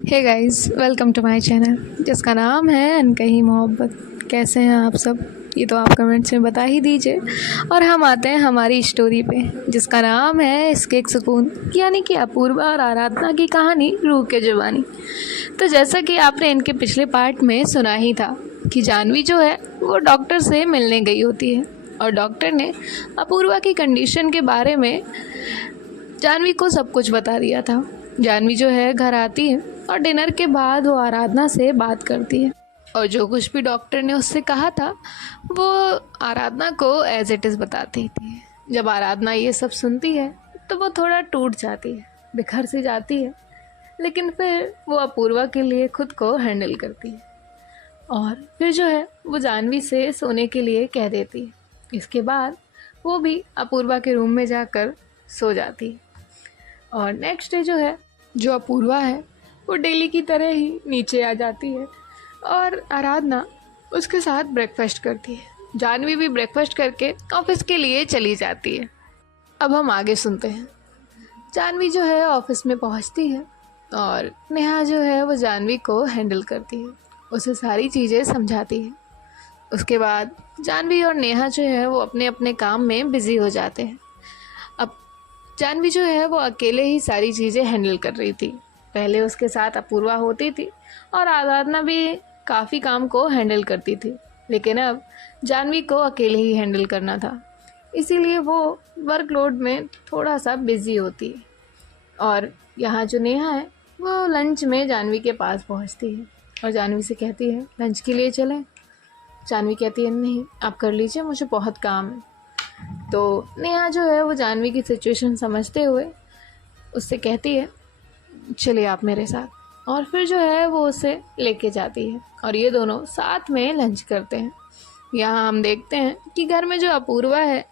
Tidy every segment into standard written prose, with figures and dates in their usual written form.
Hey guys, welcome to my channel जिसका नाम है अनकही मोहब्बत। कैसे हैं आप सब? ये तो आप कमेंट्स में बता ही दीजिए। और हम आते हैं हमारी स्टोरी पे जिसका नाम है इसके एक सुकून, यानी कि अपूर्वा और आराधना की कहानी रूह के जुबानी। तो जैसा कि आपने इनके पिछले पार्ट में सुना ही था कि जानवी जो है वो डॉक्टर से मिलने गई होती है और डॉक्टर ने अपूर्वा की कंडीशन के बारे में जानवी को सब कुछ बता दिया था। जानवी जो है घर आती है और डिनर के बाद वो आराधना से बात करती है और जो कुछ भी डॉक्टर ने उससे कहा था वो आराधना को एज इट इज़ बताती थी। जब आराधना ये सब सुनती है तो वो थोड़ा टूट जाती है, बिखर सी जाती है, लेकिन फिर वो अपूर्वा के लिए खुद को हैंडल करती है और फिर जो है वो जानवी से सोने के लिए कह देती है। इसके बाद वो भी अपूर्वा के रूम में जाकर सो जाती है और नेक्स्ट डे जो है जो अपूर्वा है वो डेली की तरह ही नीचे आ जाती है और आराधना उसके साथ ब्रेकफास्ट करती है। जानवी भी ब्रेकफास्ट करके ऑफिस के लिए चली जाती है। अब हम आगे सुनते हैं। जानवी जो है ऑफिस में पहुंचती है और नेहा जो है वो जानवी को हैंडल करती है, उसे सारी चीज़ें समझाती है। उसके बाद जानवी और नेहा जो है वो अपने अपने काम में बिज़ी हो जाते हैं। अब जानवी जो है वो अकेले ही सारी चीज़ें हैंडल कर रही थी। पहले उसके साथ अपूर्वा होती थी और आराधना भी काफ़ी काम को हैंडल करती थी, लेकिन अब जानवी को अकेले ही हैंडल करना था, इसीलिए वो वर्कलोड में थोड़ा सा बिजी होती है। और यहाँ जो नेहा है वो लंच में जानवी के पास पहुँचती है और जानवी से कहती है लंच के लिए चलें। जानवी कहती है नहीं, आप कर लीजिए, मुझे बहुत काम है। तो नेहा जो है वो जानवी की सिचुएशन समझते हुए उससे कहती है चलिए आप मेरे साथ, और फिर जो है वो उसे लेके जाती है और ये दोनों साथ में लंच करते हैं। यहाँ हम देखते हैं कि घर में जो अपूर्वा है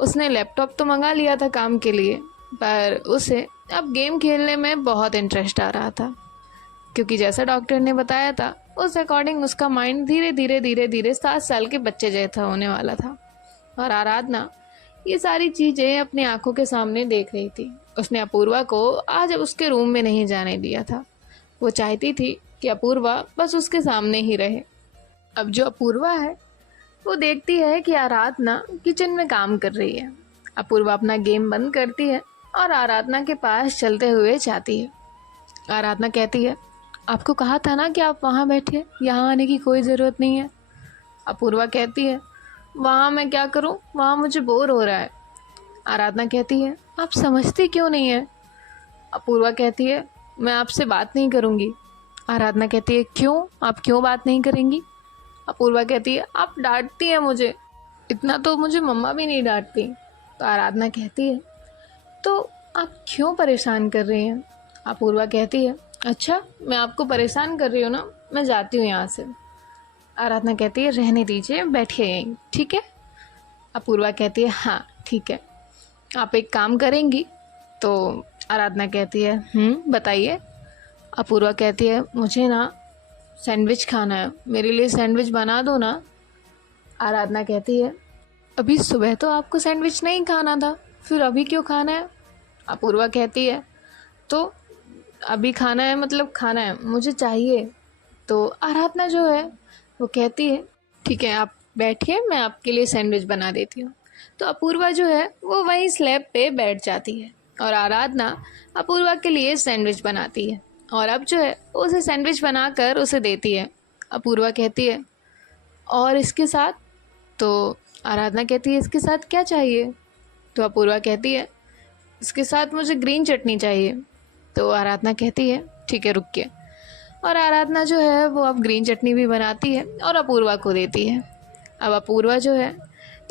उसने लैपटॉप तो मंगा लिया था काम के लिए, पर उसे अब गेम खेलने में बहुत इंटरेस्ट आ रहा था, क्योंकि जैसा डॉक्टर ने बताया था उस अकॉर्डिंग उसका माइंड धीरे धीरे 7 साल के बच्चे जैसा होने वाला था। और आराधना ये सारी चीज़ें अपनी आंखों के सामने देख रही थी। उसने अपूर्वा को आज उसके रूम में नहीं जाने दिया था। वो चाहती थी कि अपूर्वा बस उसके सामने ही रहे। अब जो अपूर्वा है वो देखती है कि आराधना किचन में काम कर रही है। अपूर्वा अपना गेम बंद करती है और आराधना के पास चलते हुए जाती है। आराधना कहती है आपको कहा था ना कि आप वहाँ बैठिए, यहाँ आने की कोई ज़रूरत नहीं है। अपूर्वा कहती है वहाँ मैं क्या करूँ, वहाँ मुझे बोर हो रहा है। आराधना कहती है आप समझती क्यों नहीं है। अपूर्वा कहती है मैं आपसे बात नहीं करूँगी। आराधना कहती है क्यों, आप क्यों बात नहीं करेंगी। अपूर्वा कहती है आप डांटती हैं मुझे, इतना तो मुझे मम्मा भी नहीं डांटती। तो आराधना कहती है तो आप क्यों परेशान कर रही हैं। अपूर्वा कहती है अच्छा मैं आपको परेशान कर रही हूँ ना, मैं जाती हूँ यहाँ से। आराधना कहती है रहने दीजिए, बैठिए यहीं, ठीक है। अपूर्वा कहती है हाँ ठीक है, आप एक काम करेंगी। तो आराधना कहती है बताइए। अपूर्वा कहती है मुझे ना सैंडविच खाना है, मेरे लिए सैंडविच बना दो ना। आराधना कहती है अभी सुबह तो आपको सैंडविच नहीं खाना था, फिर अभी क्यों खाना है। अपूर्वा कहती है तो अभी खाना है मतलब खाना है, मुझे चाहिए। तो आराधना जो है वो कहती है ठीक है आप बैठिए, मैं आपके लिए सैंडविच बना देती हूँ। तो अपूर्वा जो है वो वहीं स्लैब पे बैठ जाती है और आराधना अपूर्वा के लिए सैंडविच बनाती है और अब जो है उसे सैंडविच बनाकर उसे देती है। अपूर्वा कहती है और इसके साथ। तो आराधना कहती है इसके साथ क्या चाहिए। तो अपूर्वा कहती है इसके साथ मुझे ग्रीन चटनी चाहिए। तो आराधना कहती है ठीक है रुकिए, और आराधना जो है वो अब ग्रीन चटनी भी बनाती है और अपूर्वा को देती है। अब अपूर्वा जो है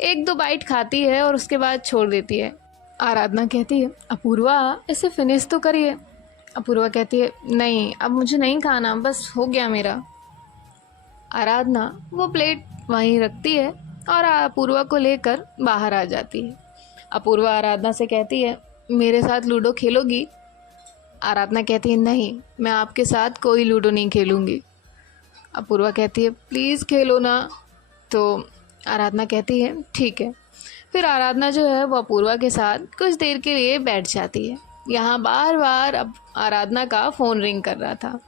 1-2 बाइट खाती है और उसके बाद छोड़ देती है। आराधना कहती है अपूर्वा इसे फिनिश तो करिए। अपूर्वा कहती है नहीं अब मुझे नहीं खाना, बस हो गया मेरा। आराधना वो प्लेट वहीं रखती है और अपूर्वा को लेकर बाहर आ जाती है। अपूर्वा आराधना से कहती है मेरे साथ लूडो खेलोगी। आराधना कहती है नहीं, मैं आपके साथ कोई लूडो नहीं खेलूँगी। अपूर्वा कहती है प्लीज़ खेलो ना। तो आराधना कहती है ठीक है। फिर आराधना जो है वो अपूर्वा के साथ कुछ देर के लिए बैठ जाती है यहाँ बार बार अब आराधना का फ़ोन रिंग कर रहा था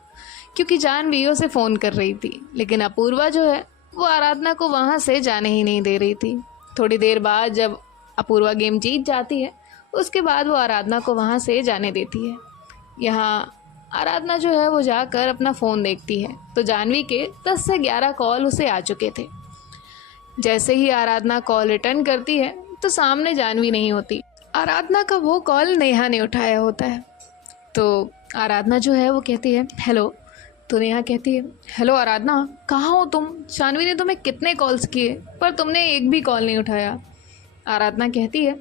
क्योंकि जानवी उसे फ़ोन कर रही थी, लेकिन अपूर्वा जो है वो आराधना को वहाँ से जाने ही नहीं दे रही थी। थोड़ी देर बाद जब अपूर्वा गेम जीत जाती है, उसके बाद वो आराधना को वहाँ से जाने देती है। यहाँ आराधना जो है वो जाकर अपना फ़ोन देखती है तो जानवी के 10 से 11 कॉल उसे आ चुके थे। जैसे ही आराधना कॉल रिटर्न करती है तो सामने जानवी नहीं होती। आराधना का वो कॉल नेहा ने उठाया होता है। तो आराधना जो है वो कहती है हेलो। तो नेहा कहती है हेलो आराधना, कहाँ हो तुम? जानवी ने तुम्हें कितने कॉल्स किए पर तुमने एक भी कॉल नहीं उठाया। आराधना कहती है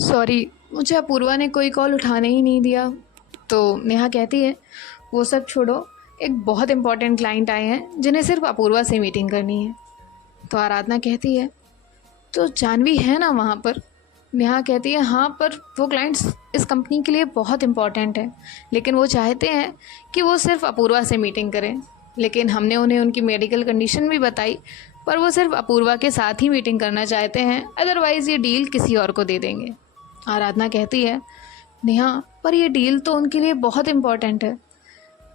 सॉरी, मुझे अपूर्वा ने कोई कॉल उठाने ही नहीं दिया। तो नेहा कहती है वो सब छोड़ो, एक बहुत इंपॉर्टेंट क्लाइंट आए हैं जिन्हें सिर्फ अपूर्वा से मीटिंग करनी है। तो आराधना कहती है तो जानवी है ना वहाँ पर? नेहा कहती है हाँ, पर वो क्लाइंट्स इस कंपनी के लिए बहुत इंपॉर्टेंट है, लेकिन वो चाहते हैं कि वो सिर्फ अपूर्वा से मीटिंग करें। लेकिन हमने उन्हें उनकी मेडिकल कंडीशन भी बताई, पर वो सिर्फ अपूर्वा के साथ ही मीटिंग करना चाहते हैं, अदरवाइज़ ये डील किसी और को दे देंगे। आराधना कहती है नेहा, पर ये डील तो उनके लिए बहुत इम्पॉर्टेंट है।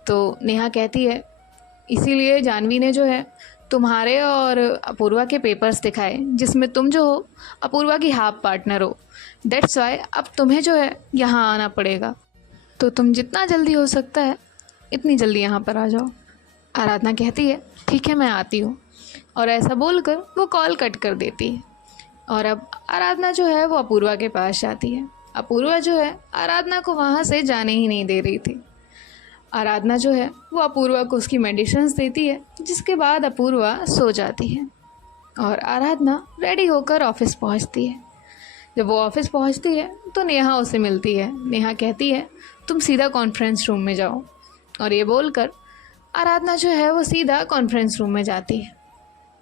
तो नेहा कहती है इसीलिए जानवी ने जो है तुम्हारे और अपूर्वा के पेपर्स दिखाए जिसमें तुम जो हो अपूर्वा की हाफ पार्टनर हो। दैट्स वाई अब तुम्हें जो है यहाँ आना पड़ेगा। तो तुम जितना जल्दी हो सकता है इतनी जल्दी यहाँ पर आ जाओ। आराधना कहती है ठीक है, मैं आती हूँ। और ऐसा बोलकर वो कॉल कट कर देती है। और अब आराधना जो है वो अपूर्वा के पास जाती है। अपूर्वा जो है आराधना को वहाँ से जाने ही नहीं दे रही थी। आराधना जो है वो अपूर्वा को उसकी मेडिसिन्स देती है, जिसके बाद अपूर्वा सो जाती है और आराधना रेडी होकर ऑफिस पहुंचती है। जब वो ऑफिस पहुंचती है तो नेहा उसे मिलती है। नेहा कहती है तुम सीधा कॉन्फ्रेंस रूम में जाओ। और ये बोलकर आराधना जो है वो सीधा कॉन्फ्रेंस रूम में जाती है।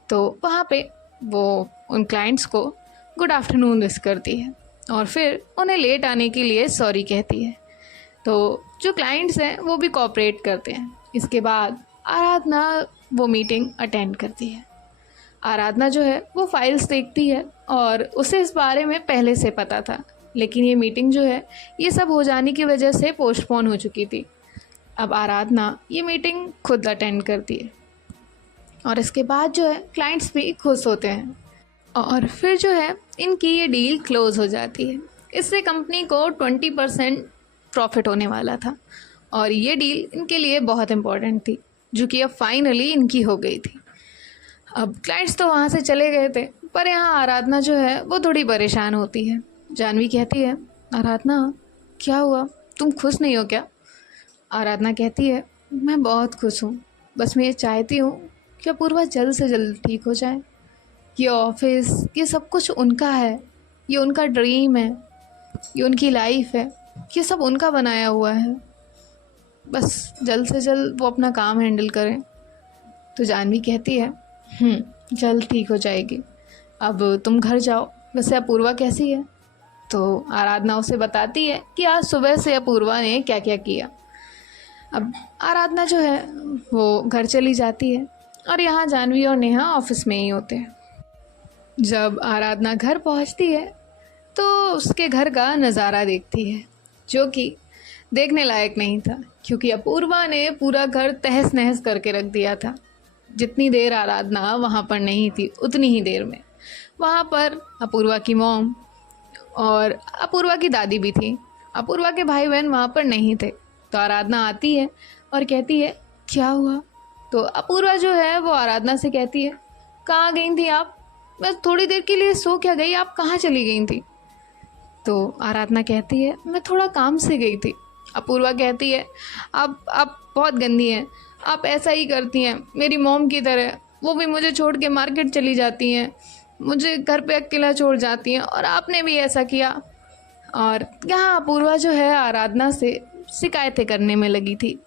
तो वहाँ पे वो उन क्लाइंट्स को गुड आफ्टरनून विश करती है और फिर उन्हें लेट आने के लिए सॉरी कहती है। तो जो क्लाइंट्स हैं वो भी कोऑपरेट करते हैं। इसके बाद आराधना वो मीटिंग अटेंड करती है। आराधना जो है वो फाइल्स देखती है और उसे इस बारे में पहले से पता था, लेकिन ये मीटिंग जो है ये सब हो जाने की वजह से पोस्टपोन हो चुकी थी। अब आराधना ये मीटिंग खुद अटेंड करती है और इसके बाद जो है क्लाइंट्स भी खुश होते हैं और फिर जो है इनकी ये डील क्लोज़ हो जाती है। इससे कंपनी को 20% प्रॉफिट होने वाला था और ये डील इनके लिए बहुत इम्पोर्टेंट थी, जो कि अब फाइनली इनकी हो गई थी। अब क्लाइंट्स तो वहाँ से चले गए थे, पर यहाँ आराधना जो है वो थोड़ी परेशान होती है। जानवी कहती है आराधना क्या हुआ, तुम खुश नहीं हो क्या? आराधना कहती है मैं बहुत खुश हूँ, बस मैं ये चाहती हूँ कि अपूर्वा जल्द से जल्द ठीक हो जाए। ये ऑफिस, ये सब कुछ उनका है, ये उनका ड्रीम है, ये उनकी लाइफ है, ये सब उनका बनाया हुआ है। बस जल्द से जल्द वो अपना काम हैंडल करें। तो जानवी कहती है जल्द ठीक हो जाएगी, अब तुम घर जाओ। वैसे अपूर्वा कैसी है? तो आराधना उसे बताती है कि आज सुबह से अपूर्वा ने क्या क्या किया। अब आराधना जो है वो घर चली जाती है और यहाँ जानवी और नेहा ऑफिस में ही होते हैं। जब आराधना घर पहुँचती है तो उसके घर का नज़ारा देखती है, जो कि देखने लायक नहीं था, क्योंकि अपूर्वा ने पूरा घर तहस नहस करके रख दिया था। जितनी देर आराधना वहाँ पर नहीं थी, उतनी ही देर में वहाँ पर अपूर्वा की मॉम और अपूर्वा की दादी भी थी। अपूर्वा के भाई बहन वहाँ पर नहीं थे। तो आराधना आती है और कहती है क्या हुआ? तो अपूर्वा जो है वो आराधना से कहती है कहाँ गई थी आप? मैं थोड़ी देर के लिए सो क्या गई, आप कहाँ चली गई थी? तो आराधना कहती है मैं थोड़ा काम से गई थी। अपूर्वा कहती है आप बहुत गंदी हैं, आप ऐसा ही करती हैं मेरी मॉम की तरह। वो भी मुझे छोड़ के मार्केट चली जाती हैं, मुझे घर पे अकेला छोड़ जाती हैं, और आपने भी ऐसा किया। और यहाँ अपूर्वा जो है आराधना से शिकायतें करने में लगी थी,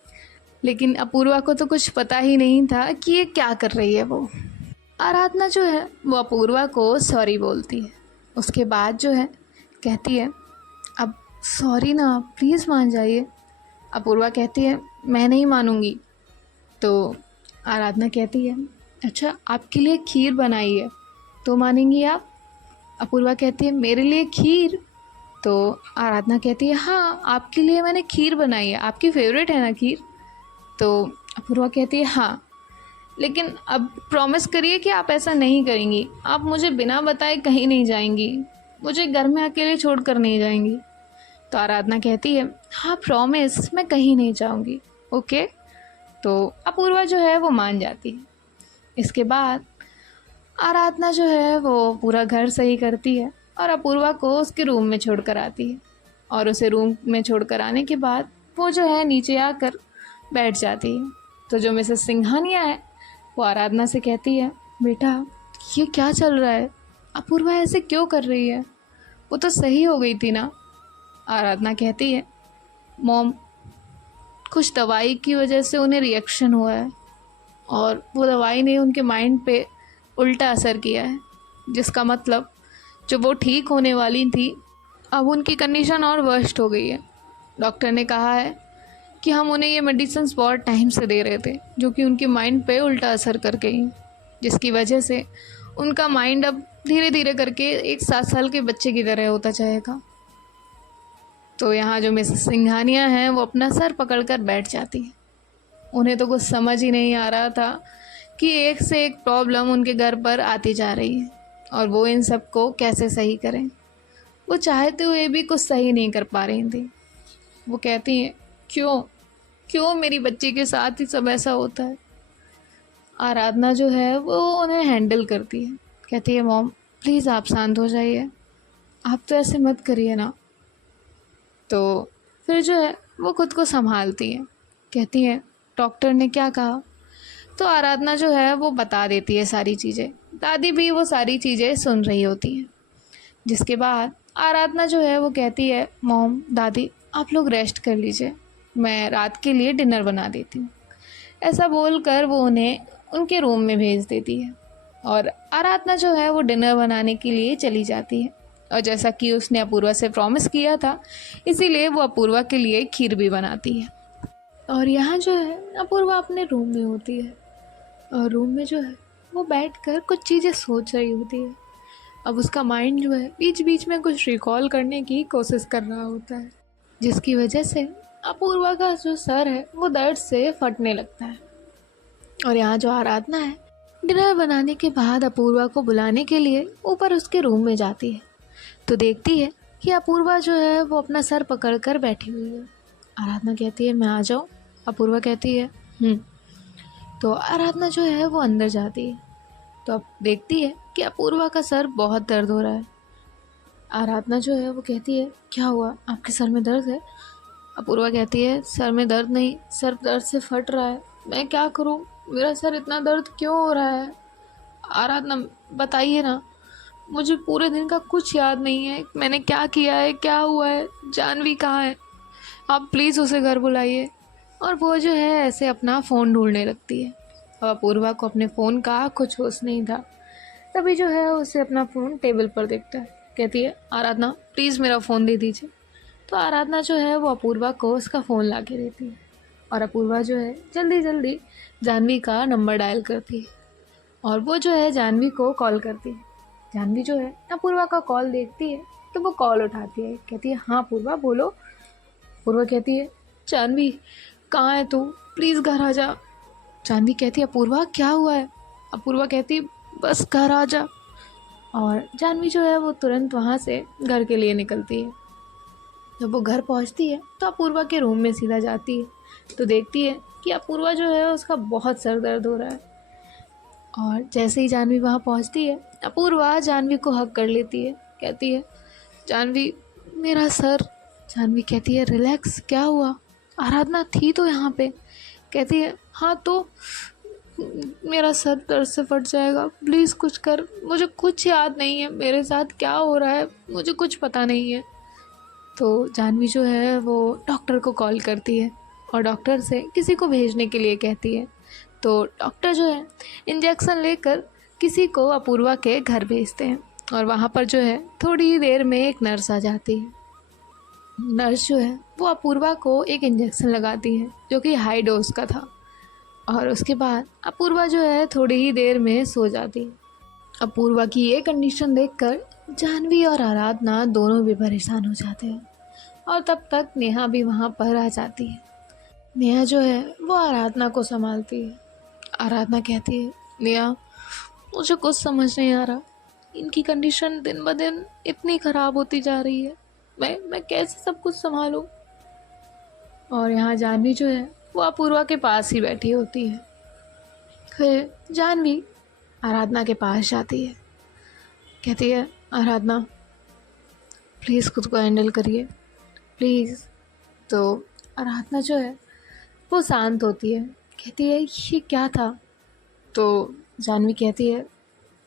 लेकिन अपूर्वा को तो कुछ पता ही नहीं था कि ये क्या कर रही है। वो आराधना जो है वो अपूर्वा को सॉरी बोलती है। उसके बाद जो है कहती है अब सॉरी ना, प्लीज़ मान जाइए। अपूर्वा कहती है मैं नहीं मानूंगी। तो आराधना कहती है अच्छा आपके लिए खीर बनाई है तो मानेंगी आप? अपूर्वा कहती है मेरे लिए खीर? तो आराधना कहती है हाँ आपके लिए मैंने खीर बनाई है, आपकी फेवरेट है ना खीर। तो अपूर्वा कहती है हाँ, लेकिन अब प्रॉमिस करिए कि आप ऐसा नहीं करेंगी, आप मुझे बिना बताए कहीं नहीं जाएंगी, मुझे घर में अकेले छोड़ कर नहीं जाएंगी। तो आराधना कहती है हाँ प्रॉमिस, मैं कहीं नहीं जाऊंगी, ओके। तो अपूर्वा जो है वो मान जाती है। इसके बाद आराधना जो है वो पूरा घर सही करती है और अपूर्वा को उसके रूम में छोड़ कर आती है। और उसे रूम में छोड़ कर आने के बाद वो जो है नीचे आकर बैठ जाती है। तो जो मिसेस सिंघानिया है वो आराधना से कहती है बेटा ये क्या चल रहा है, अपूर्वा ऐसे क्यों कर रही है, वो तो सही हो गई थी ना। आराधना कहती है मॉम, कुछ दवाई की वजह से उन्हें रिएक्शन हुआ है और वो दवाई ने उनके माइंड पे उल्टा असर किया है, जिसका मतलब जो वो ठीक होने वाली थी अब उनकी कंडीशन और वर्स्ट हो गई है। डॉक्टर ने कहा है कि हम उन्हें ये मेडिसिन बहुत टाइम से दे रहे थे जो कि उनके माइंड पे उल्टा असर कर गई, जिसकी वजह से उनका माइंड अब धीरे धीरे करके एक 7 साल के बच्चे की तरह होता जाएगा। तो यहाँ जो मिसेस सिंघानिया हैं वो अपना सर पकड़कर बैठ जाती है। उन्हें तो कुछ समझ ही नहीं आ रहा था कि एक से एक प्रॉब्लम उनके घर पर आती जा रही है और वो इन सब को कैसे सही करें। वो चाहते हुए भी कुछ सही नहीं कर पा रही थी। वो कहती हैं क्यों क्यों मेरी बच्ची के साथ ही सब ऐसा होता है। आराधना जो है वो उन्हें हैंडल करती है, कहती है मॉम प्लीज़ आप शांत हो जाइए, आप तो ऐसे मत करिए ना। तो फिर जो है वो खुद को संभालती है, कहती है डॉक्टर ने क्या कहा। तो आराधना जो है वो बता देती है सारी चीज़ें। दादी भी वो सारी चीज़ें सुन रही होती हैं। जिसके बाद आराधना जो है वो कहती है मॉम दादी आप लोग रेस्ट कर लीजिए, मैं रात के लिए डिनर बना देती हूँ। ऐसा बोलकर वो उन्हें उनके रूम में भेज देती है और आराधना जो है वो डिनर बनाने के लिए चली जाती है। और जैसा कि उसने अपूर्वा से प्रॉमिस किया था, इसीलिए वो अपूर्वा के लिए खीर भी बनाती है। और यहाँ जो है अपूर्वा अपने रूम में होती है और रूम में जो है वो बैठकर कुछ चीज़ें सोच रही होती है। अब उसका माइंड जो है बीच बीच में कुछ रिकॉल करने की कोशिश कर रहा होता है, जिसकी वजह से अपूर्वा का जो सर है वो दर्द से फटने लगता है। और यहाँ जो आराधना है डिनर बनाने के बाद अपूर्वा को बुलाने के लिए ऊपर उसके रूम में जाती है। तो देखती है कि अपूर्वा जो है वो अपना सर पकड़कर बैठी हुई है। आराधना कहती है मैं आ जाऊँ। अपूर्वा कहती है तो आराधना जो है वो अंदर जाती है। तो अब देखती है कि अपूर्वा का सर बहुत दर्द हो रहा है। आराधना जो है वो कहती है क्या हुआ, आपके सर में दर्द है। अपूर्वा कहती है सर में दर्द नहीं, सर दर्द से फट रहा है, मैं क्या करूं, मेरा सर इतना दर्द क्यों हो रहा है। आराधना बताइए ना, मुझे पूरे दिन का कुछ याद नहीं है, मैंने क्या किया है, क्या हुआ है, जानवी कहाँ है, आप प्लीज़ उसे घर बुलाइए। और वो जो है ऐसे अपना फ़ोन ढूंढने लगती है। अब अपूर्वा को अपने फ़ोन का कुछ होश नहीं था। तभी जो है उसे अपना फ़ोन टेबल पर देखता है। कहती है आराधना प्लीज़ मेरा फ़ोन दे दीजिए। तो आराधना जो है वो अपूर्वा को उसका फ़ोन ला के देती है और अपूर्वा जो है जल्दी जल्दी जानवी का नंबर डायल करती है और वो जो है जानवी को कॉल करती है। जानवी जो है अपूर्वा का कॉल देखती है तो वो कॉल उठाती है, कहती है हाँ अपूर्वा बोलो। अपूर्वा कहती है जानवी कहाँ है तू, प्लीज़ घर आ जा। जानवी कहती है अपूर्वा क्या हुआ है। अपूर्वा कहती है बस घर आ जा। और जानवी जो है वो तुरंत वहाँ से घर के लिए निकलती है। जब वो घर पहुँचती है तो अपूर्वा के रूम में सीधा जाती है तो देखती है कि अपूर्वा जो है उसका बहुत सर दर्द हो रहा है। और जैसे ही जानवी वहाँ पहुँचती है अपूर्वा जानवी को हग कर लेती है, कहती है जानवी मेरा सर। जानवी कहती है रिलैक्स, क्या हुआ, आराधना थी तो यहाँ पे। कहती है हाँ तो मेरा सर दर्द से फट जाएगा, प्लीज़ कुछ कर, मुझे कुछ याद नहीं है मेरे साथ क्या हो रहा है, मुझे कुछ पता नहीं है। तो जानवी जो है वो डॉक्टर को कॉल करती है और डॉक्टर से किसी को भेजने के लिए कहती है। तो डॉक्टर जो है इंजेक्शन लेकर किसी को अपूर्वा के घर भेजते हैं और वहाँ पर जो है थोड़ी ही देर में एक नर्स आ जाती है। नर्स जो है वो अपूर्वा को एक इंजेक्शन लगाती है जो कि हाई डोज का था और उसके बाद अपूर्वा जो है थोड़ी ही देर में सो जाती है। अपूर्वा की ये कंडीशन देखकर जाह्नवी और आराधना दोनों भी परेशान हो जाते हैं और तब तक नेहा भी वहाँ पर आ जाती है। नेहा जो है वो आराधना को संभालती है। आराधना कहती है, नेहा मुझे कुछ समझ नहीं आ रहा, इनकी कंडीशन दिन ब दिन इतनी ख़राब होती जा रही है, मैं कैसे सब कुछ संभालूं। और यहाँ जाह्नवी जो है वो अपूर्वा के पास ही बैठी होती है। फिर जाह्नवी आराधना के पास जाती है, कहती है, आराधना प्लीज़ खुद को हैंडल करिए प्लीज़। तो आराधना जो है वो शांत होती है, कहती है ये क्या था। तो जाह्नवी कहती है,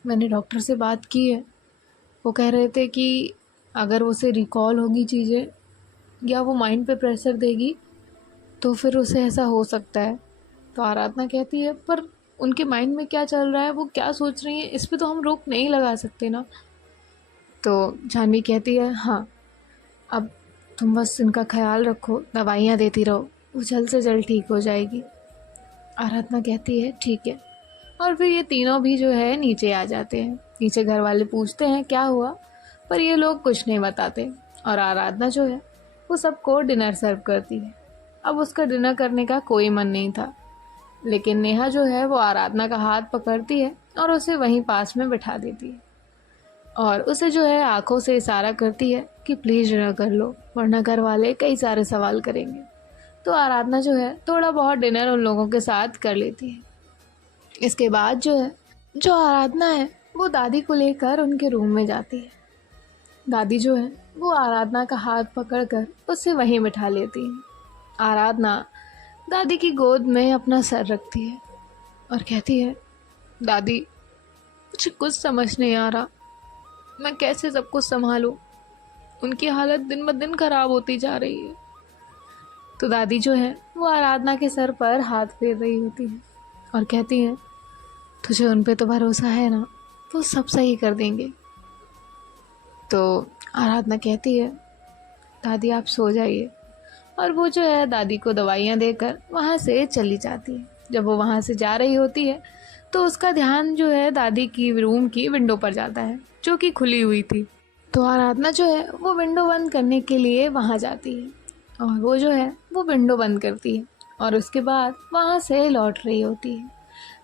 मैंने डॉक्टर से बात की है, वो कह रहे थे कि अगर उसे रिकॉल होगी चीज़ें या वो माइंड पे प्रेशर देगी तो फिर उसे ऐसा हो सकता है। तो आराधना कहती है, पर उनके माइंड में क्या चल रहा है, वो क्या सोच रही है, इस पे तो हम रोक नहीं लगा सकते ना। तो जाह्नवी कहती है, हाँ अब तुम बस इनका ख्याल रखो, दवाइयाँ देती रहो, वो जल्द से जल्द ठीक हो जाएगी। आराधना कहती है ठीक है। और फिर ये तीनों भी जो है नीचे आ जाते हैं। नीचे घर वाले पूछते हैं क्या हुआ, पर ये लोग कुछ नहीं बताते। और आराधना जो है वो सबको डिनर सर्व करती है। अब उसका डिनर करने का कोई मन नहीं था, लेकिन नेहा जो है वो आराधना का हाथ पकड़ती है और उसे वहीं पास में बिठा देती है और उसे जो है आंखों से इशारा करती है कि प्लीज़ डिनर कर लो, वरना घर वाले कई सारे सवाल करेंगे। तो आराधना जो है थोड़ा बहुत डिनर उन लोगों के साथ कर लेती है। इसके बाद जो है जो आराधना है वो दादी को लेकर उनके रूम में जाती है। दादी जो है वो आराधना का हाथ पकड़कर उसे वहीं बिठा लेती है। आराधना दादी की गोद में अपना सर रखती है और कहती है, दादी मुझे कुछ समझ नहीं आ रहा, मैं कैसे सब कुछ संभालूं, उनकी हालत दिन ब दिन खराब होती जा रही है। तो दादी जो है वो आराधना के सर पर हाथ फेर रही होती है और कहती है, तुझे उन पे तो भरोसा है ना, वो सब सही कर देंगे। तो आराधना कहती है, दादी आप सो जाइए। और वो जो है दादी को दवाइयाँ देकर वहाँ से चली जाती है। जब वो वहाँ से जा रही होती है तो उसका ध्यान जो है दादी की रूम की विंडो पर जाता है, जो कि खुली हुई थी। तो आराधना जो है वो विंडो बंद करने के लिए वहाँ जाती है और वो जो है वो विंडो बंद करती है और उसके बाद वहाँ से लौट रही होती है।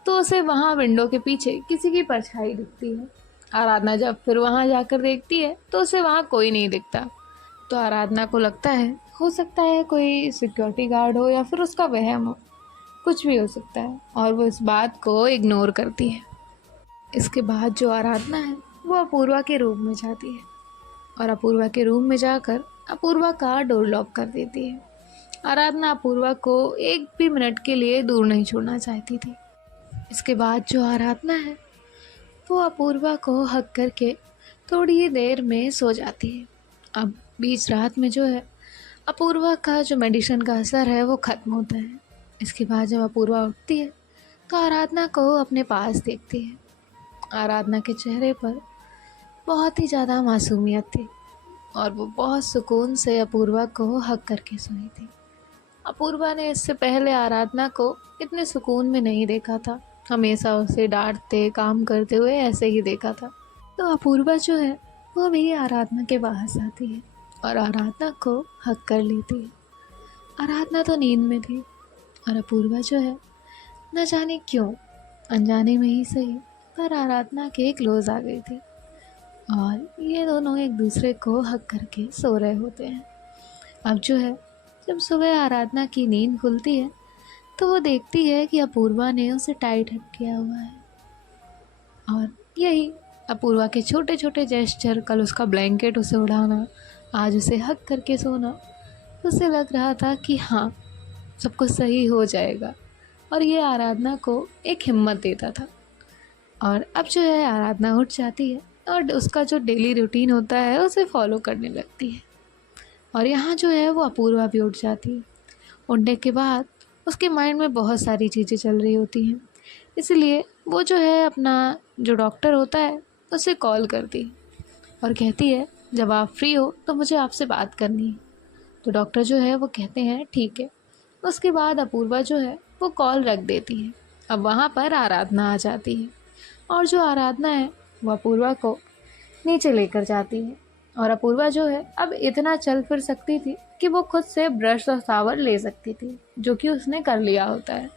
तो उसे वहाँ विंडो के पीछे किसी की परछाई दिखती है। आराधना जब फिर वहाँ जाकर देखती है तो उसे वहाँ कोई नहीं दिखता। तो आराधना को लगता है हो सकता है कोई सिक्योरिटी गार्ड हो या फिर उसका वहम हो, कुछ भी हो सकता है, और वो इस बात को इग्नोर करती है। इसके बाद जो आराधना है वो अपूर्वा के रूम में जाती है और अपूर्वा के रूम में जाकर अपूर्वा का डोर लॉक कर देती है। आराधना अपूर्वा को एक भी मिनट के लिए दूर नहीं छोड़ना चाहती थी। इसके बाद जो आराधना है वो अपूर्वा को हग करके थोड़ी ही देर में सो जाती है। अब बीच रात में जो है अपूर्वा का जो मेडिसिन का असर है वो ख़त्म होता है। इसके बाद जब अपूर्वा उठती है तो आराधना को अपने पास देखती है। आराधना के चेहरे पर बहुत ही ज़्यादा मासूमियत थी और वो बहुत सुकून से अपूर्वा को हग करके सोई थी। अपूर्वा ने इससे पहले आराधना को इतने सुकून में नहीं देखा था, हमेशा उसे डांटते काम करते हुए ऐसे ही देखा था। तो अपूर्वा जो है वो भी आराधना के पास आती है और आराधना को हक कर लेती है। आराधना तो नींद में थी और अपूर्वा जो है न जाने क्यों अनजाने में ही सही पर आराधना के क्लोज आ गई थी और ये दोनों एक दूसरे को हक करके सो रहे होते हैं। अब जो है जब सुबह आराधना की नींद खुलती है तो वो देखती है कि अपूर्वा ने उसे टाइट हक किया हुआ है और यही अपूर्वा के छोटे छोटे जेस्चर, कल उसका ब्लैंकेट उसे उड़ाना, आज उसे हक करके सोना, उसे लग रहा था कि हाँ सब कुछ सही हो जाएगा और ये आराधना को एक हिम्मत देता था। और अब जो है आराधना उठ जाती है और उसका जो डेली रूटीन होता है उसे फॉलो करने लगती है और यहाँ जो है वो अपूर्वा भी उठ जाती है। उठने के बाद उसके माइंड में बहुत सारी चीज़ें चल रही होती हैं, इसलिए वो जो है अपना जो डॉक्टर होता है उसे कॉल करती है और कहती है जब आप फ्री हो तो मुझे आपसे बात करनी है। तो डॉक्टर जो है वो कहते हैं ठीक है। उसके बाद अपूर्वा जो है वो कॉल रख देती है। अब वहाँ पर आराधना आ जाती है और जो आराधना है वो अपूर्वा को नीचे लेकर जाती है। और अपूर्वा जो है अब इतना चल फिर सकती थी कि वो खुद से ब्रश और सावर ले सकती थी, जो कि उसने कर लिया होता है।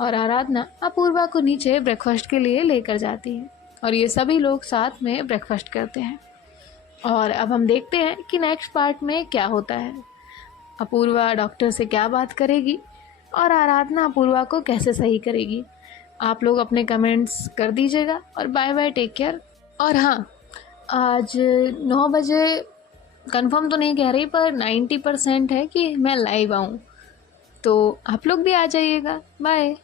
और आराधना अपूर्वा को नीचे ब्रेकफास्ट के लिए लेकर जाती है और ये सभी लोग साथ में ब्रेकफास्ट करते हैं। और अब हम देखते हैं कि नेक्स्ट पार्ट में क्या होता है। अपूर्वा डॉक्टर से क्या बात करेगी और आराधना अपूर्वा को कैसे सही करेगी। आप लोग अपने कमेंट्स कर दीजिएगा और बाय बाय, टेक केयर। और हाँ, आज 9 बजे कंफर्म तो नहीं कह रही पर 90% है कि मैं लाइव आऊँ, तो आप लोग भी आ जाइएगा। बाय।